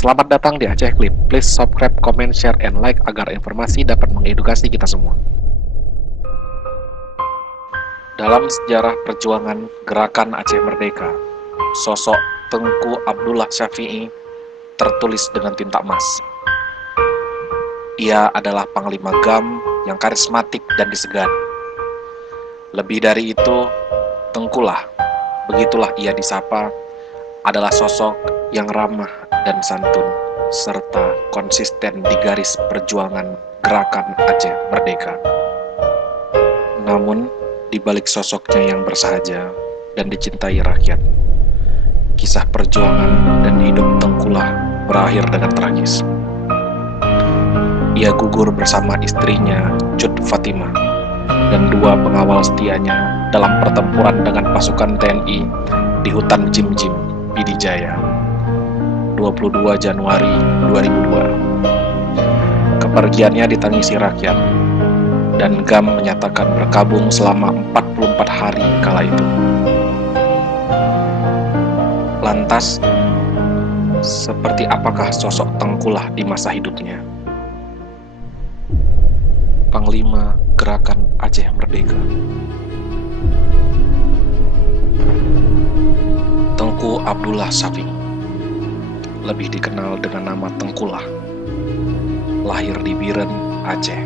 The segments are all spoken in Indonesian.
Selamat datang di Aceh Clip. Please subscribe, comment, share, and like agar informasi dapat mengedukasi kita semua. Dalam sejarah perjuangan Gerakan Aceh Merdeka, sosok Tengku Abdullah Syafi'i tertulis dengan tinta emas. Ia adalah Panglima GAM yang karismatik dan disegani. Lebih dari itu, Tengkulah, begitulah ia disapa, adalah sosok yang ramah dan santun, serta konsisten di garis perjuangan Gerakan Aceh Merdeka. Namun, di balik sosoknya yang bersahaja dan dicintai rakyat, kisah perjuangan dan hidup Tengkulah berakhir dengan tragis. Ia gugur bersama istrinya, Cut Fatimah, dan dua pengawal setianya dalam pertempuran dengan pasukan TNI di hutan Jim Jim, Pidijaya, 22 Januari 2002. Kepergiannya ditangisi rakyat, dan GAM menyatakan berkabung selama 44 hari kala itu. Lantas, seperti apakah sosok Tengkulah di masa hidupnya? Panglima Gerakan Aceh Merdeka. Tengku Abdullah Syafi'i, lebih dikenal dengan nama Tengkulah, lahir di Biren, Aceh,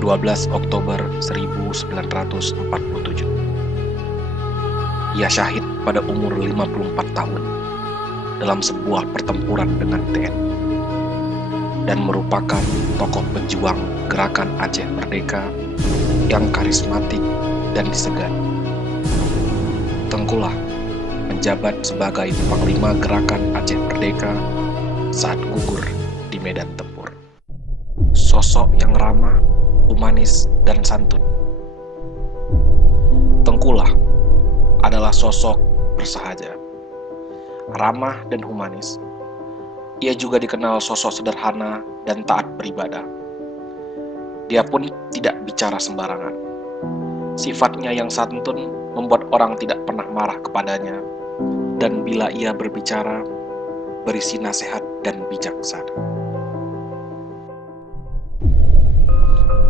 12 Oktober 1947. Ia syahid pada umur 54 tahun dalam sebuah pertempuran dengan TNI dan merupakan tokoh pejuang Gerakan Aceh Merdeka yang karismatik dan disegani. Tengkulah menjabat sebagai Panglima Gerakan Aceh Merdeka saat gugur di medan tempur. Sosok yang ramah, humanis, dan santun. Tengkulah adalah sosok bersahaja, ramah dan humanis. Ia juga dikenal sosok sederhana dan taat beribadah. Dia pun tidak bicara sembarangan. Sifatnya yang santun membuat orang tidak pernah marah kepadanya, dan bila ia berbicara, berisi nasihat dan bijaksana.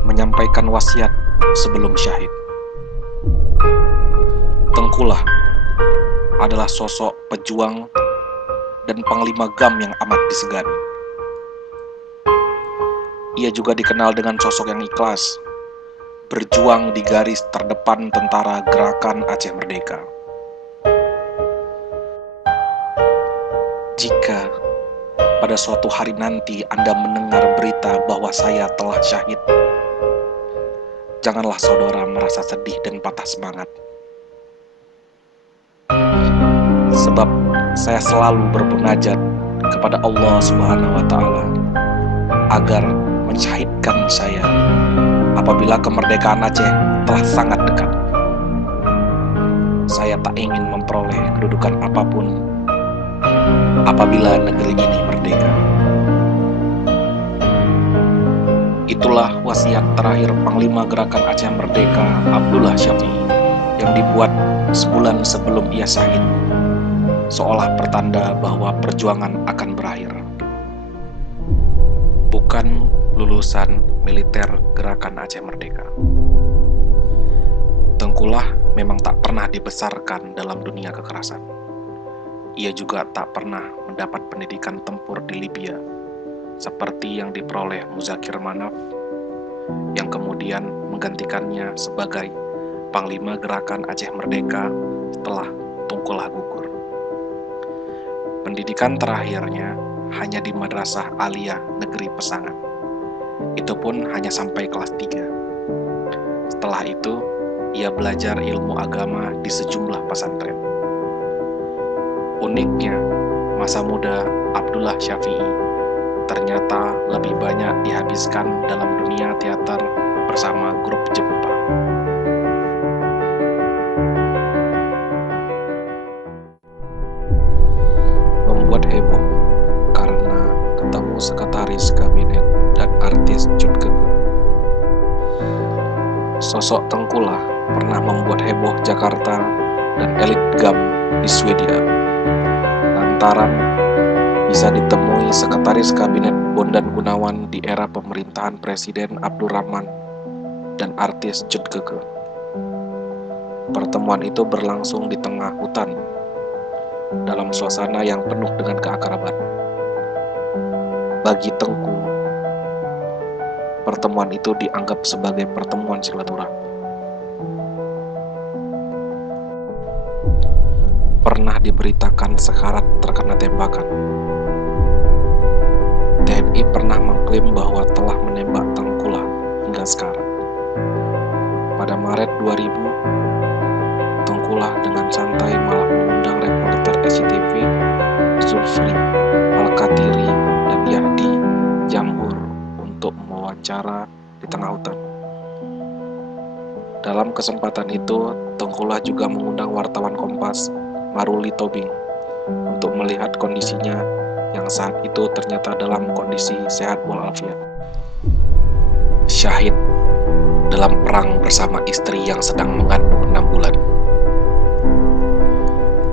Menyampaikan wasiat sebelum syahid. Tengkulah adalah sosok pejuang dan Panglima GAM yang amat disegani. Ia juga dikenal dengan sosok yang ikhlas, berjuang di garis terdepan tentara Gerakan Aceh Merdeka. Jika pada suatu hari nanti Anda mendengar berita bahwa saya telah syahid, janganlah saudara merasa sedih dan patah semangat. Sebab saya selalu bermunajat kepada Allah Subhanahu wa Ta'ala agar mensyahidkan saya apabila kemerdekaan Aceh telah sangat dekat. Saya tak ingin memperoleh kedudukan apapun apabila negeri ini merdeka. Itulah wasiat terakhir Panglima Gerakan Aceh Merdeka Abdullah Syafi'i yang dibuat sebulan sebelum ia syahid, seolah pertanda bahwa perjuangan akan berakhir. Bukan lulusan militer Gerakan Aceh Merdeka. Tengkulah memang tak pernah dibesarkan dalam dunia kekerasan. Ia juga tak pernah mendapat pendidikan tempur di Libya, seperti yang diperoleh Muzakir Manaf, yang kemudian menggantikannya sebagai Panglima Gerakan Aceh Merdeka setelah Tengkulah gugur. Pendidikan terakhirnya hanya di Madrasah Aliyah Negeri Pesangan. Itu pun hanya sampai kelas 3. Setelah itu, ia belajar ilmu agama di sejumlah pesantren. Uniknya, masa muda Abdullah Syafi'i ternyata lebih banyak dihabiskan dalam dunia teater bersama grup Jepang. Membuat heboh karena ketemu sekretaris kabinet dan artis Cut Keke. Sosok Tengkulah pernah membuat heboh Jakarta dan elit GAM di Swedia lantaran bisa ditemui Sekretaris Kabinet Bondan Gunawan di era pemerintahan Presiden Abdurrahman dan artis Cut Keke. Pertemuan itu berlangsung di tengah hutan, dalam suasana yang penuh dengan keakraban. Bagi Tengku, pertemuan itu dianggap sebagai pertemuan silaturahmi. Pernah diberitakan sekarat terkena tembakan. TNI pernah mengklaim bahwa telah menembak Tengkullah hingga sekarang. Pada Maret 2000, Tengkullah dengan santai malah mengundang reporter SCTV Zulfri Al-Katiri dan Yahdi Jamhur untuk mewawancara di tengah hutan. Dalam kesempatan itu, Tengkullah juga mengundang wartawan Kompas Maruli Tobing untuk melihat kondisinya yang saat itu ternyata dalam kondisi sehat walafiat. Syahid dalam perang bersama istri yang sedang mengandung 6 bulan.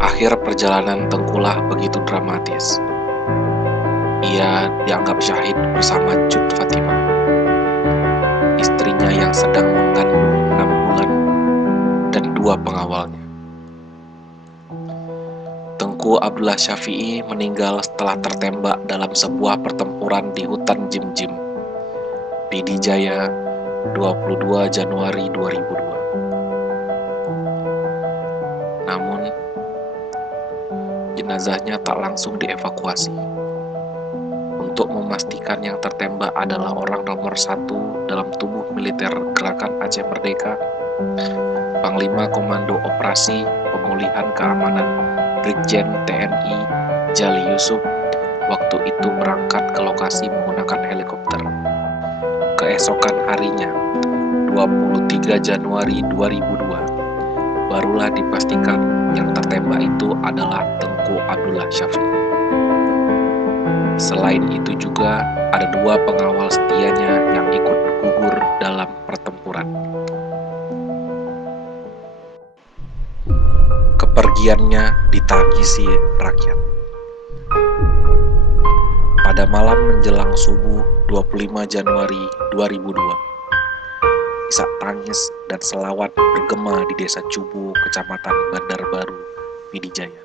Akhir perjalanan Tengkullah begitu dramatis. Ia dianggap syahid bersama Cut Fatimah, istrinya yang sedang mengandung 6 bulan dan 2 pengawalnya. Tengku Abdullah Syafi'i meninggal setelah tertembak dalam sebuah pertempuran di hutan Jim-Jim, Pidi Jaya, 22 Januari 2002. Namun, jenazahnya tak langsung dievakuasi. Untuk memastikan yang tertembak adalah orang nomor 1 dalam tubuh militer Gerakan Aceh Merdeka, Panglima Komando Operasi Pemulihan Keamanan Brigjen TNI Jali Yusuf waktu itu berangkat ke lokasi menggunakan helikopter. Keesokan harinya, 23 Januari 2002, barulah dipastikan yang tertembak itu adalah Tengku Abdullah Syafi'i. Selain itu juga ada 2 pengawal setianya yang ikut gugur dalam pertempuran. Kepergiannya ditagisi rakyat. Pada malam menjelang subuh 25 Januari 2002, isak tangis dan selawat bergema di Desa Cubu, Kecamatan Bandar Baru, Pidi Jaya.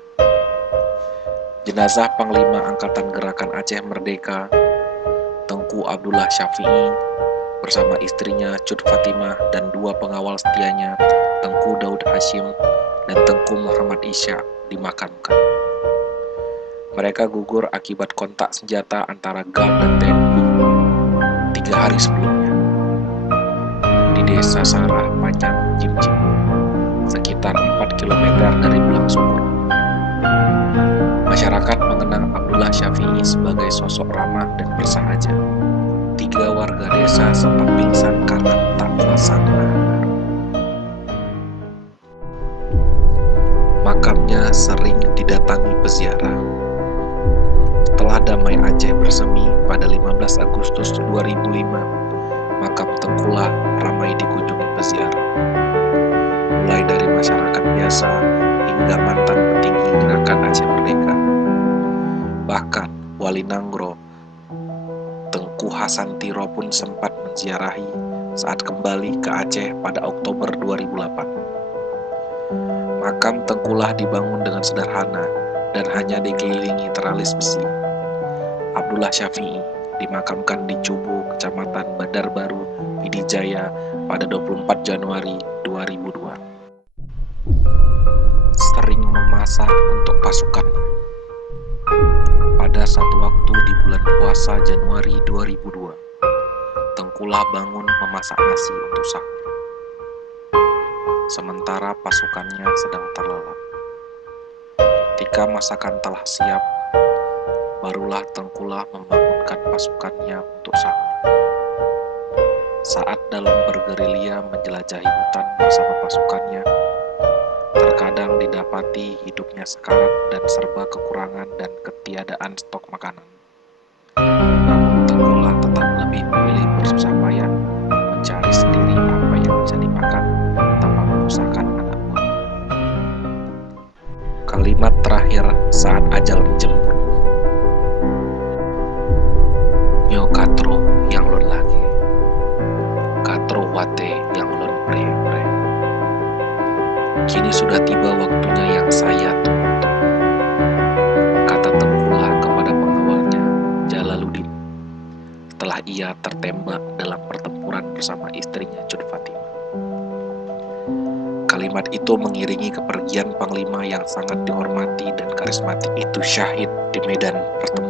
Jenazah Panglima Angkatan Gerakan Aceh Merdeka, Tengku Abdullah Syafi'i, bersama istrinya Cut Fatimah dan 2 pengawal setianya, Tengku Daud Hashim dan Tengku Muhammad Isya, dimakamkan. Mereka gugur akibat kontak senjata antara GAM dan TNI 3 hari sebelumnya di Desa Sarah Panjang, Jim-Jim, sekitar 4 km dari Belang Sungkur. Masyarakat mengenang Abdullah Syafi'i sebagai sosok ramah dan bersahaja. 3 warga desa sempat pingsan karena tak kuasa menahan. Makamnya sering didatangi peziarah. Setelah damai Aceh bersemi pada 15 Agustus 2005, makam Tengkullah ramai dikunjungi peziarah. Mulai dari masyarakat biasa hingga mantan petinggi Gerakan Aceh Merdeka. Bahkan Wali Nanggro, Tengku Hasan Tiro pun sempat menziarahi saat kembali ke Aceh pada Oktober 2008. Makam Tengkullah dibangun dengan sederhana dan hanya dikelilingi teralis besi. Abdullah Syafi'i dimakamkan di Cubu, Kecamatan Bandar Baru, Pidi Jaya pada 24 Januari 2002. Sering memasak untuk pasukannya. Pada satu waktu di bulan puasa Januari 2002, Tengkullah bangun memasak nasi untuk sahur. Sementara pasukannya sedang terlelap. Ketika masakan telah siap, barulah Tengkullah membangunkan pasukannya untuk sahur. Saat dalam bergerilya menjelajahi hutan bersama pasukannya, terkadang didapati hidupnya sekarat dan serba kekurangan dan ketiadaan stok makanan. Namun Tengkullah tetap lebih memilih bersusah payah mencari sendiri apa yang bisa dimakan tanpa menyusahkan anak buah. Kalimat terakhir saat ajal menjemput. Kini sudah tiba waktunya yang saya tunggu, kata Tengkulak kepada pengawalnya, Jalaluddin, setelah ia tertembak dalam pertempuran bersama istrinya Jod Fatimah. Kalimat itu mengiringi kepergian panglima yang sangat dihormati dan karismatik itu syahid di medan pertempuran.